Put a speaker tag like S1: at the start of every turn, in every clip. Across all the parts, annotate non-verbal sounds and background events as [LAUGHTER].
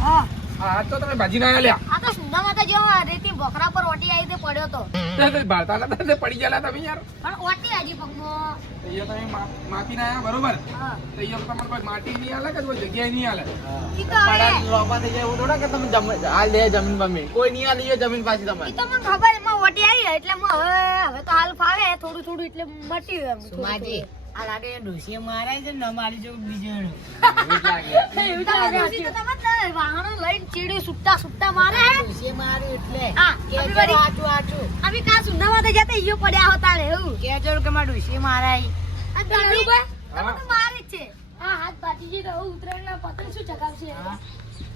S1: હા.
S2: આ તો તમે ભાજી ના આલ્યા
S1: આ તો સુંદર માતા જેવો રેતી બોકરા પર ઓટી આવી તે પડ્યો તો.
S2: તે ભારતા કરતા તે પડી ગયેલા તમે યાર.
S1: પણ ઓટી આજી પગમો
S2: તો તમે માફી ના આયા બરોબર?
S1: હા.
S2: તો અહીંયા તમને કોઈ માટી નહીં આલે કે કોઈ જગ્યાએ નહીં આલે?
S1: ઈ તો આલે.
S3: લોપા થઈ જાય એવું થોડા કે તમે જમ- આ લે જમીન બમીન કોઈ નહીં આ જમીન પાછી તમારે.
S1: ઈ તો મને ખબર એમાં ઓટી આવી એટલે હું હવે હવે તો હાલ ફાવે થોડું થોડું એટલે મટી ગયું
S4: સુમાજી આ લાગે એ ડોશીએ મારાય છે ને મારી જેવું બીજું એનું.
S3: એવું જ લાગે. [LAUGHS]
S1: એવું તો ડોશી તો તમે તો વાહનો લઈને ચીડ્યું સુટ્ટા સુટ્ટા મારે.
S4: ડોશીએ માર્યું એટલે. કે
S1: અમે
S4: ચલો
S1: વળી-
S4: આચું આચું.
S1: અમે કાં સુંદા માતા ઈયો પડ્યા હતા ને એવું.
S4: કે ચલો કે મારા ડોશીએ મારાય.
S1: અને તમે તમે તો મારે છે. હા હાથ બાજી તો ઉત્તરાયણના પતંગ શું ચગાવશે?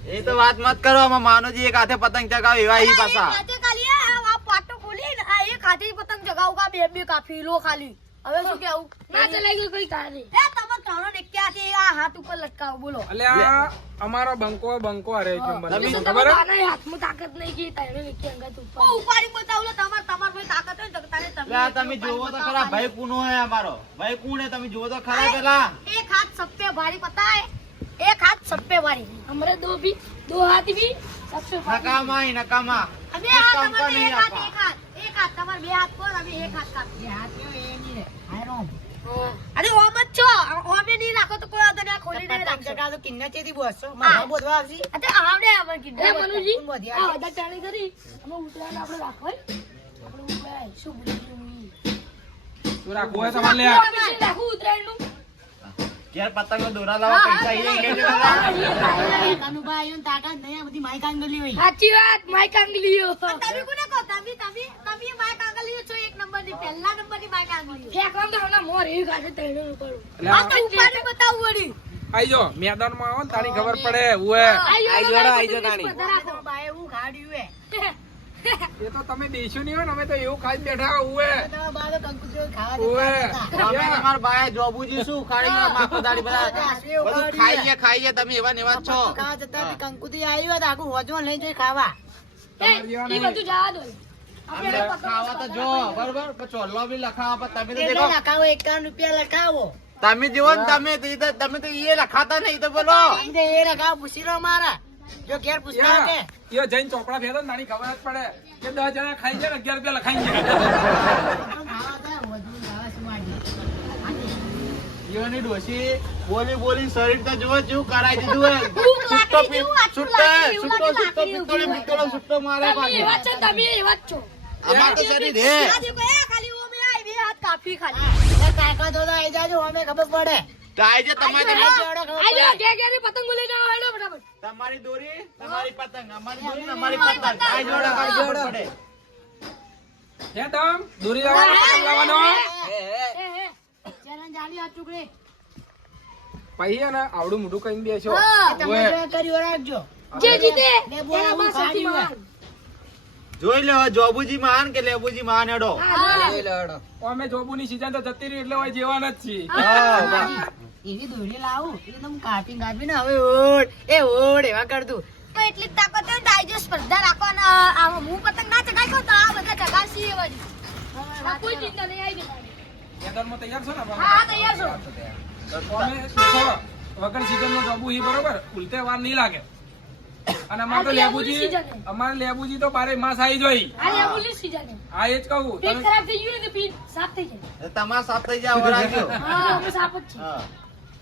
S3: એ તો વાત મત કરો આમાં માનોજી એક હાથે પતંગ ચગાવે એવા ઈ પાછા.
S1: ખાલી આ આ પાટો ખોલી ને આ એક હાથે પતંગ ચગાવું કા બે બે કાફી લો ખાલી. હવે શું કેવું? ના ચલાઈ ગયું કોઈ તારી. એ તમે ત્રણો દેખ્યા છે આ હાથ ઉપર લટકાવો બોલો.
S2: એટલે આ અમારો બંકો બંકો અરે છે મને ખબર? હે
S1: હાથમાં તાકાત નહીં કે તારે વિકી અંગત ઉપર? ઉપાડી બતાવલો તમાર તમાર ભાઈ તાકાત હોય તો તારે તમે
S3: લા તમે જોવો તો ખરા ભાઈ કુનો હે અમારો. ભાઈ કુને તમે જોવો તો ખરા પેલા.
S1: એક હાથ સબસે ભારી પતા એક હાથ સબપે ભારી હમરે દો ભી દો હાથ બી સબસે ભારી
S3: નકામા. નકામા
S1: અમે આ તમારે એક હાથ એક હાથ.
S4: એક હાથ
S1: તમાર બે એ ની તો આ હોયનું યાર
S4: પતંગો તાકા નહીં આ બધી માઈક આંગલીઓ
S1: સાચી વાત માઈક આંગલીઓ તારે કોને તમે તમે તમે માઈક છો એક નંબર પહેલા નંબરની માઈક ફેંકવા તો હમણાં મોર એવી કાઢે તૈણો કરું આ તો ઉપાડી બતાવું વળી.
S2: આઈ જો મેદાનમાં આવો ને તારી ખબર પડે ઉએ
S1: આઈ
S3: જોડો, તાણી.
S4: તમારા બાએ એવું હે.
S2: એ. તો તમે દેશું નહીં હોય ને અમે તો એવું ખાઈ બેઠા ઉએ
S4: તમારા બા તો ખાવા
S3: તમારા જોબુજી શું ખાડી માખો બધા? બધું એવા છો.
S4: જતા આખું હોજમાં લઈને જઈ ખાવા.
S2: જવા
S1: દો.
S3: અમને તો જો બરોબર? ચોલ્લો બી લખાવા તમે તો દેખો.
S4: લખાવો એકાવન રૂપિયા લખાવો.
S3: તમે ને તમે તો તમે તો એ લખાતા નહીં તો બોલો.
S4: એ લખાવો પૂછી લો મારા. જો ઘેર પૂછતા કે.
S2: યો જઈને ચોપડા ફેરો નાની ખબર જ પડે કે દસ જણા ખાઈ જાય ને અગિયાર રૂપિયા લખાઈ જાય
S3: ડોશી બોલી બોલી શરીર તો જુઓ જેવું કરાઈ દીધું હે સુટ્ટો મારે પાછો.
S1: છો તમે એવા છો.
S3: અમાર તો શરીર હે.
S1: આ દેખો, એ ખાલી ઓમે આ બે હાથ કાફી ખાલી.
S4: એટલે કાકા તો તો આઈ જાજો, અમે ખબર પડે.
S3: તો આઈ જે તમારી
S4: આઈ જોડો ખબર
S1: આજો
S4: પડે.
S1: પતંગ લઈને આવો ફટાફટ.
S3: તમારી દોરી તમારી પતંગ અમારી દોરી અમારી પતંગ. આઈ જોડે આઈ જોડે પડે
S2: હે તમ દોરી લાવવાનો પતંગ લાવવાનો.
S1: એ હે.
S4: ચેલેન્જ આલી આ ટુકડી.
S2: પછી ને આવડું મોઢું કઈ
S1: હા.
S4: તમે
S2: ઓએ.
S4: રાખજો
S1: જે જીતે
S4: બે બોલા
S1: માં.
S3: જોઈ લો જોબુજી માન કે લેબુજી માન હેડો?
S2: અમે જોબુ ની સીઝન તો જતી રહી એટલે હોય જેવાના જ છીએ.
S4: એવી દોરી લાવું એટલે તમે કાપી કાપી ને હવે ઓડ એ ઓડ એવા કર દઉં.
S1: તો એટલી તાકાત હોય ને તો આજે સ્પર્ધા રાખવાના આ હું પતંગ ના ચગાવી તો આ બધા ચગાવશી એ વળી. કોઈ ચિંતા નહીં આવી ગઈ
S2: તૈયાર છો ને
S1: હા, હા, તૈયાર છો.
S2: વગર સીઝન નો જોબુ હી બરોબર ઉલટે વાર નહીં લાગે. અને અમારે તો
S1: આ તો લેબુની
S2: લેબુજી
S1: season છે.
S2: અમારે લેબુજી તો બારે માસ આવી જોઈ
S1: આ લેબુલી સીઝન
S2: આ એ જ કહું
S1: પેટ
S2: તમે
S1: ખરાબ થઈ ગયું ને તો પેટ સાફ થઈ જાય
S3: તમારા સાથ થઈ જાવ રાખજો
S1: હા અમે સાફ જ છીએ
S3: હા.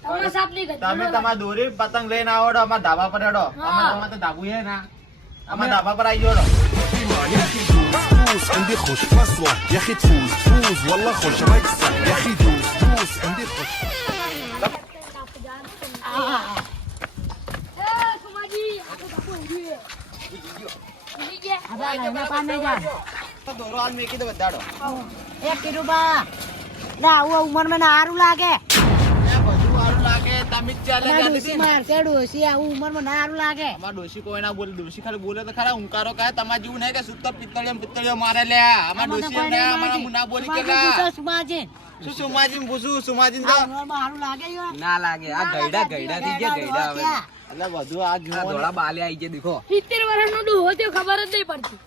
S1: તમારે સાફ નહીં કરતા.
S3: તમે તમારી દોરી પતંગ લઈને આવો તો અમારા ધાબા પર હેડો
S1: હા.
S3: અમારે તમારે તો ધાબુ હે ના અમારા ધાબા પર આવી જોડો
S5: يا اخي دوس دوس عندي خش فصلة يا اخي تفوز فوز والله خش رقصة يا اخي دوس دوس عندي خش
S4: માં સારું લાગે ડોશી
S3: કોઈ ના બોલે ડોશી ખાલી બોલે તો ખરા હુંકારો કહે તમારે જેવું નહીં કે સુતર પિત્તળીઓ ને પિત્તળીઓ મારે લ્યા અમાર મુના બોલી કેલા શું સુમાજી પૂછું સુમાજી
S4: આ સારું લાગે
S6: ના લાગે આ ગઈડા ગઈડા થઈ ગયા ગઈડા?
S3: એટલે બધું આ
S6: આ ધોળા બાલે આઈ ગયા દેખો.
S1: સિત્તેર વર્ષનો ડૂહો તે ખબર જ નહીં પડતી.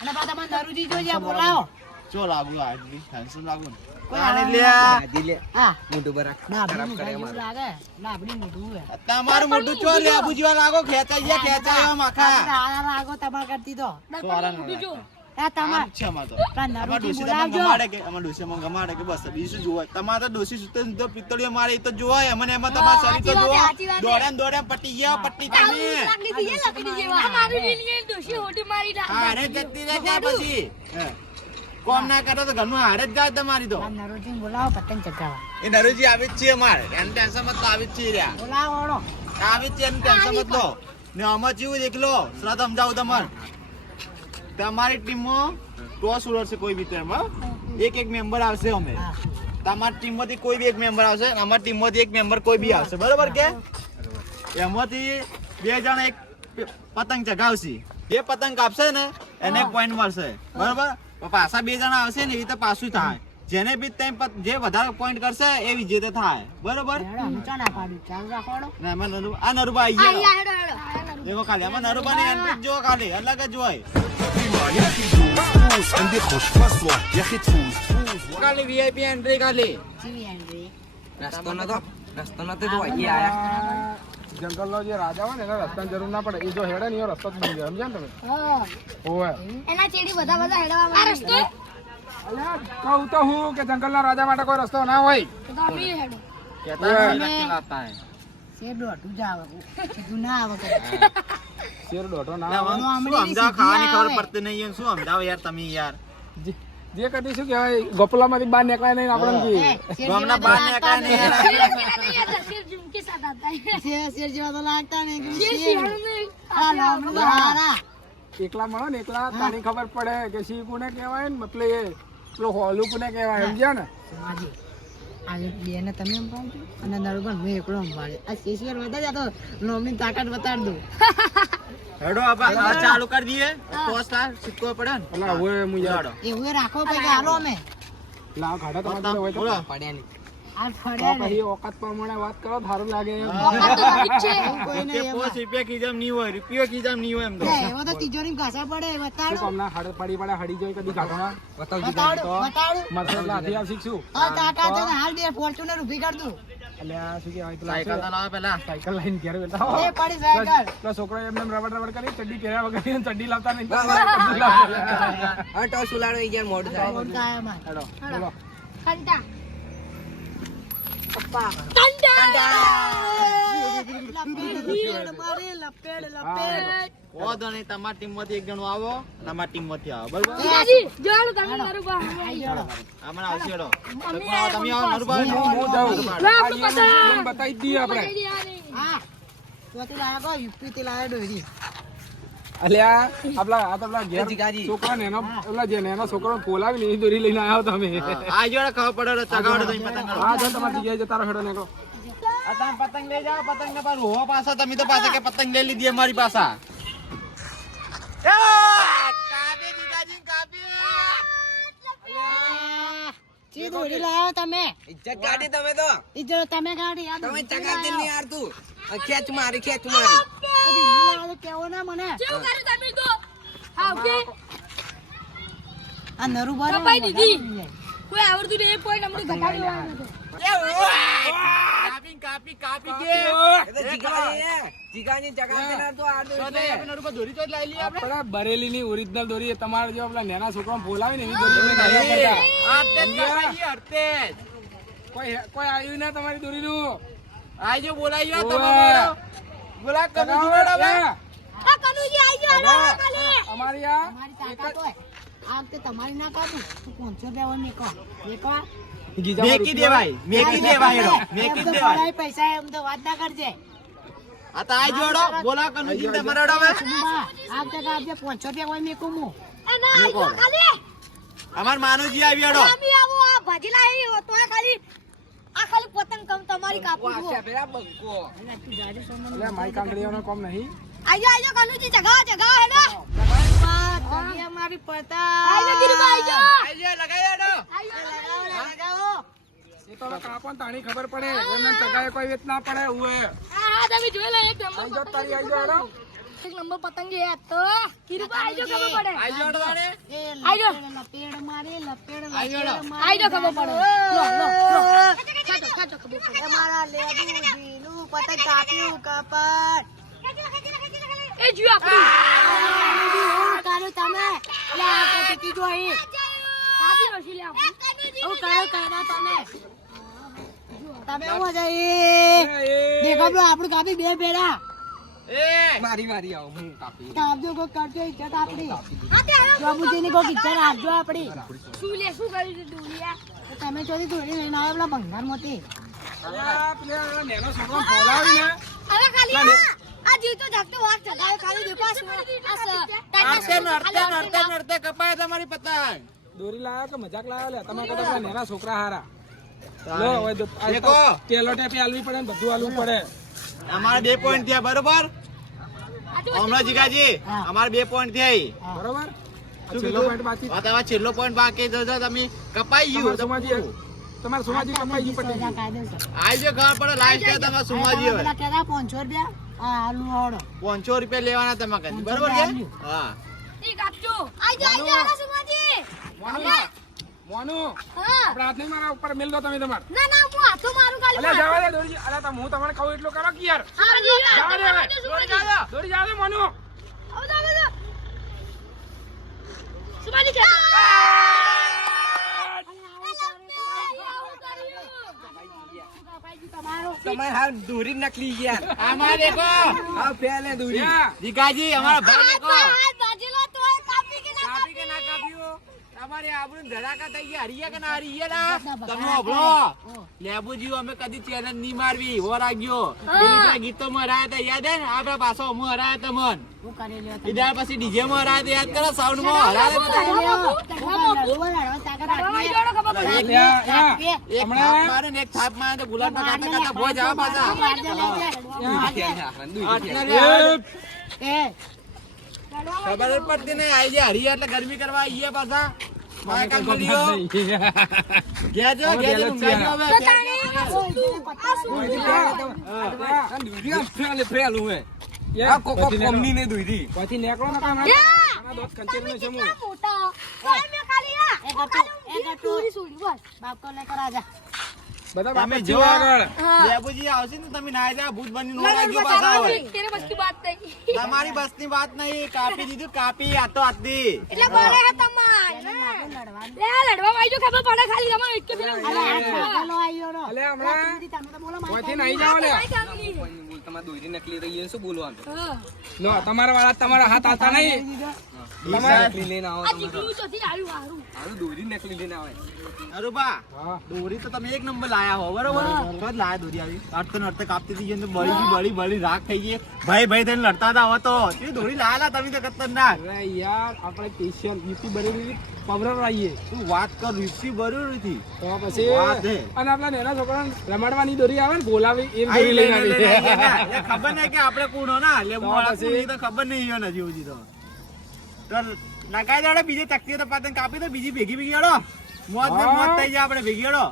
S4: અને પાછા મને દારૂજી જોજે, બોલાવો.
S3: ચો લાગુ આજની? હેન્ડસમ લાગુ ને?
S4: કોઈ
S3: આને લે.
S6: હાજી લે.
S4: હા.
S6: મોઢું બરાક ખરાબ
S4: મોઢા
S6: કરે અમારું.
S4: લાગે. ડાબડી મોઢું હે.
S3: તમારું મોટું ચો લે? બુજવા લાગો ખેંચાઈ ગયા ખેંચાઈ માખા.
S4: આ લાગો તમાર કરતી તો.
S3: સોરા ના લાગે.
S4: આ તમાર
S3: છે અમાર તો. અમાર
S4: નરોજી
S3: ડોશી તમને
S4: બોલાવજો
S3: ગમાડે કે અમાર ડોશી અમને ગમાડે કે બસ બીજું જોવાય? તમારે તો ડોશી સુતે સુતે પિત્તળીઓ મારે એ તો જોવાય. અમને એમાં તમારા શરીર તો
S1: સાચી વાત છે,
S3: જોવા
S1: સાચી વાત છે.
S3: દોડે ને દોડે પટી ગયા પટ્ટી કરી
S1: લાકડી થી એ લાકડી જેવા. આ મારી લીલી ડોશી હોટી મારી
S3: હા અરે જતી રહે ત્યાં પછી. કોમ ના કરો તો ઘરનું હારે જ ગાય તમારી તો.
S4: નરોજી બોલાવો પતંગ ચગાવવા.
S3: એ નરોજી આવી જ છે અમારે. એને ટેન્શન મત આવી જ છે રહ્યા.
S4: બોલાવો
S3: આવી જ છે એને ટેન્શન મત લો. ને આમાં જેવું દેખલો શ્રદ્ધા સમજાવું તમારે. તમારી ટીમમાં ટોસ ઉડશે કોઈ બી ટીમમાં એક એક મેમ્બર આવશે અમે. તમારી ટીમમાંથી કોઈ બી એક મેમ્બર આવશે અમારી ટીમમાંથી એક મેમ્બર કોઈ બી આવશે. બરોબર કે? એમાંથી બે જણ એક પતંગ ચગાવશે. જે પતંગ કાપશે ને એને પોઈન્ટ મળશે. બરોબર? પાછા બે જણા આવશે ને એ તો પાછું થાય. જેને બી તેમ જે વધારે પોઈન્ટ કરશે એ વિજેતા થાય. બરોબર?
S4: ના
S3: આ નરુબા આવી ગયા. દેખો ખાલી આમાં નરુબા ની એન્ટ્રી જો ખાલી અલગ જ હોય. ખાલી વીઆઈપી એન્ટ્રી ખાલી.
S6: રસ્તો નતો રસ્તો નતો તો અહીં આયા.
S2: જંગલ નો જે રાજા હોય ને એના રસ્તા જરૂર ના પડે. એ જો હેડે ને એ રસ્તો જ બની જાય સમજ્યા ને તમે?
S1: એના ચેડી બધા બધા હેડવા રસ્તો?
S2: કહું તો હું કે જંગલના રાજા માટે કોઈ રસ્તો ના હોય.
S4: જે
S2: કદી શું કેવાય ગોપલા માંથી બહાર નીકળાય નહીં આપણને
S3: બહાર નીકળાય નહીં.
S4: લાગતા નહીં.
S2: એકલા મળો ને એકલા તારી ખબર પડે કે શિવ કોને કહેવાય ને મતલબ એ પેલો હોલું કોને કહેવાય સમજ્યા ને?
S4: સમાજી આજે બેને તમે સંભાળજો અને નરબન હું એકલો સંભાળે. આ શેષિયર વધારે જતો તો નોમની તાકાત બતાડ
S3: હેડો આ ચાલુ કરી દઈએ. સિક્કો પડે ને.
S4: એવું રાખો ભાઈ હાલો અમે.
S2: લાવ તો
S6: નહીં.
S4: ને
S2: પછી ઓકાત પ્રમાણે વાત કરો સારું લાગે [LAUGHS]
S3: રૂપિયા નહીં હોય રૂપિયો ખીજામ નહીં હોય એમ તો.
S4: એવો તો તિજોરી ઘાસા પડે બતાડો.
S2: કામના હાડે પડી પડે હડી જોઈ કદી ઘાટો ના?
S4: બતાડો બતાડો.
S2: લાથી આવ શીખશું?
S4: હા તાકાત છે હાલ બે ફોર્ચ્યુનર ઊભી કર દઉં
S2: અલ્યા શું કહેવાય પેલા
S3: સાયકલ તો લાવો પેલા.
S2: સાયકલ લઈને ઘેર બેઠા
S4: એ પડી સાયકલ.
S2: પેલો છોકરો એમને એમ રબડ રબડ કરી ચડ્ડી પહેર્યા વગર ચડી ચડ્ડી લાવતા નહીં.
S6: ઈ થાય
S4: કોણ કાયમ આ?
S2: હેડો, બોલો.
S1: कंटा
S4: પપ્પા.
S3: તમારી ટીમમાંથી એક જણો આવો તમારી ટીમમાંથી આવો. બરોબર?
S2: બતાવી દઈએ
S4: આપડે યુપી થી લાયા ડોરી
S2: અલ્યા આપલા આ તો ઘેર
S6: જીગાજી.
S2: છોકરા નેનો પેલા જે નેનો છોકરો બોલાવી ને એ દોરી લઈને આવ્યો તમે.
S3: આ જોડે ખબર પડે તો ચગાવડો તમે પતંગ
S2: હા જો તમારી જગ્યાએ જતા રહો હેડો
S3: આ તમે પતંગ લઈ જાઓ પતંગ ને પાછું હો પાછા તમે તો પાછા કે પતંગ લઈ લીધી અમારી પાછા.
S4: ચી દોરી તમે?
S6: ઇજ્જત કાઢી તમે તો.
S4: તમે ગાડી આ
S6: તમે ચગાતી. નહીં યાર તું ખેંચ મારી ખેંચ મારી.
S4: કદી બરેલી ની
S2: ઓરિજિનલ દોરી તમારે જો આપણા નેના છોકરા બોલાવી ને એવી દોરી કોઈ કોઈ આવ્યું ના તમારી
S3: દોરી નું
S2: આજે
S3: બોલાવી બોલા કનુજી
S2: મેડમ
S1: આ કનુજી આવી ગયો ખાલી.
S2: અમારી આ
S4: તમારી તાકાત હોય. આ વખતે તમારી ના કાપું તું પાંચસો રૂપિયા હોય મેકો મેકો
S3: મેકી દેવાય મેકી દેવાય એનો. મેકી દેવાય.
S4: પૈસા એમ તો વાત ના કરજે.
S3: આ તો આ જોડો બોલા કનુજી ને મરડો હવે.
S4: આ વખતે આપજે પાંચસો રૂપિયા હોય મેકો મુ
S1: એ ના આવી
S3: અમાર માનુજી આવી
S1: આવો આ ભાજી લાવી હો તો આ ખાલી આ ખાલી પતંગ કમ તમારી કાપું છું
S6: વાસ્યા બેરા બંકો
S2: અલ્યા, મારી કાંકરીઓનો કોમ નહીં.
S1: આજો આજો કનુજી જગાવો જગાવો હેડો
S4: તમે અમારી પતા
S1: આજો ધીરુભાઈ આજો
S3: આજો લગાઈ હેડો
S4: લગાવો
S2: એ તો હવે તાણી ખબર પડે. એમને ચગાવે કોઈ વેત ના પડે ઉએ
S1: હા હા તમે જોઈ લે એક નંબર
S2: જાઓ તારી આઈ હેડો.
S1: એક નંબર પતંગ આ તો કીરુબા આઈ જો ખબર પડે
S3: આઈ તાણે.
S4: એ
S1: આઈ જાઓ.
S4: લપેડ મારે લપેડ. લપેડ મારે.
S1: આઈ જો ખબર પડે લો લો ખેંચો ખેંચો ખબર પડે
S4: અમારા લેબુ જીનું પતંગ કાપ્યું કપાટ
S1: એ જીઓ આપણી
S4: હું કરો તમે લે આ ટીકી જોઈ
S1: કાપી નસી લે આપણે
S4: હું કરો કરો તમે તમે હું જઈ દેખો આપણું કાપી બે પેડા
S3: એ!
S6: મારી આવો હું કાપી
S4: કાપજો કોઈ કરજો ઇજ્જત આપણી. બાબુજીની કોઈ ઇજ્જત રાખજો આપણી.
S1: શું લે શું કર્યું છે દુનિયા
S4: તમે ચોથી થોડી લઈને આવ્યા પેલા
S2: ભંગારમાંથી નેનો છોકરો બોલાવીને
S1: હવે ખાલી આ આ જાગતો વાત ચલાવે ખાલી દેખો આ શું- આ સ-
S3: નડતે નડતે નડતે નડતે કપાય તમારી પતંગ.
S2: દોરી લાયા કે મજાક લાયા લે? તમારે કદાચ પેલા નેના છોકરા હારા. લો હવે તેલો ટેપી આલવી પડે ને બધું આલવું પડે.
S3: અમારે બે પોઈન્ટ થયા બરોબર? હમણાં જીગાજી અમારે બે પોઈન્ટ થઈ.
S2: બરોબર? આ છેલ્લો
S3: કીધું?
S2: point બાકી?
S3: હવે તમારે છેલ્લો પોઈન્ટ બાકી જો જો તમે કપાઈ ગયું
S2: તમારે સોમાજી તમારે સોમાજી કપાઈ ગયું
S3: ખબર પડે તમારે
S4: પાંચસો રૂપિયા આ આલુ હોડો
S3: પાંચસો રૂપિયા લેવાના તમારે. બરોબર હા.
S2: મોનું મોનું
S1: હા.
S2: આપણા હાથ નહીં મારા ઉપર મેલ દો તમે તમારે.
S1: ના ના હાથો મારું કાલે
S2: અલ્યા જવા દે દોરી અલ્યા તમે હું તમને કહું એટલો કરો કે યાર? જવા દે હવે.
S1: દોરી જા
S2: દોરી જવા દે. મોનું.
S1: આવો આવો આવો. સુમાજી કે
S6: તમારે હાલ દોરી નકલી યાર
S3: અમારે દેખો
S6: હા પહેલે દોરી.
S3: દીકાજી અમારા ભાઈ દેખો તમારે આપણું ધડાકા થઈ ગયા. હરિયા કે ના હરિયા ના? તમે હોભળો. લેબુજી અમે કદી ચેનલ નહીં મારવી. હો રાખ્યો ગીતો માં હરાયા હતા યાદ હે ને? આપડા પાછો અમે હરાયા હતા મન. દાળ પછી ડીજે માં હરાયા હતા યાદ કરો? સાઉન્ડમાં હરાયા એક થાપ
S2: હમણાં
S3: એક થાપ મારે ગુલાબ ના કાતા કાતા ભોજ આવા પાછા. ખબર પડતી નહીં આવી જાય હરિયા એટલે ગરમી કરવા આવીએ પાછા.
S6: ને
S2: ને
S3: તમે જો
S2: આગળ.
S3: લેબુજી આવશે ને તમે નાઈ જા ભૂત બની નો લાગજો પાછા હવે
S1: તેરે બસ કી બાત નહીં.
S3: તમારી બસની વાત નહીં. કાપી દીધું કાપી આ તો આતી
S1: એટલે બોલે હે તમાર. લે લડવા વાઈજો ખબર પડે ખાલી તમારે એક કે પેલો
S4: અલે આ છોકરો આયો રો.
S2: અલે હમણાં
S4: તમે તો બોલો
S2: ઓયથી નાઈ જાઓ લે.
S6: બોલ તમારે દોરી નકલી રહી શું બોલવાનું.
S2: તમારા વાળા તમારા હાથ આવતા નહીં.
S6: દોરી નકલી લઈને આવે.
S3: અરુબા
S2: હા.
S3: દોરી તો તમે એક નંબર લાયા હો બરોબર? લાયા દોરી આવી. અડતો નડતો આપતી હતી બળી બળી બળી રાખ થઈ ગઈ. ભાઈ ભાઈ થઈને લડતા હતા હવે તો. એ દોરી લાયા તમે તો ખતરનાક.
S2: અરે યાર આપણે સ્પેશિયલ યુપી બરેલી પવર આવીએ
S3: તું વાત કર રીસી બરોબર હતી.
S2: તો પછી અને આપણા નેના છોકરાને રમાડવાની દોરી આવે ને બોલાવી એમ દોરી
S3: લઈને.
S2: આવી.
S3: ખબર નહીં કે આપણે કોણ હો ના એટલે
S2: તો
S3: એ ખબર નહીં હજી તો. તો નકાઈ દાડો બીજે તકતી તો પતંગ કાપી તો બીજી ભેગી ભેગી અડો મોત ને મોત થઈ જાય આપણે ભેગી અડો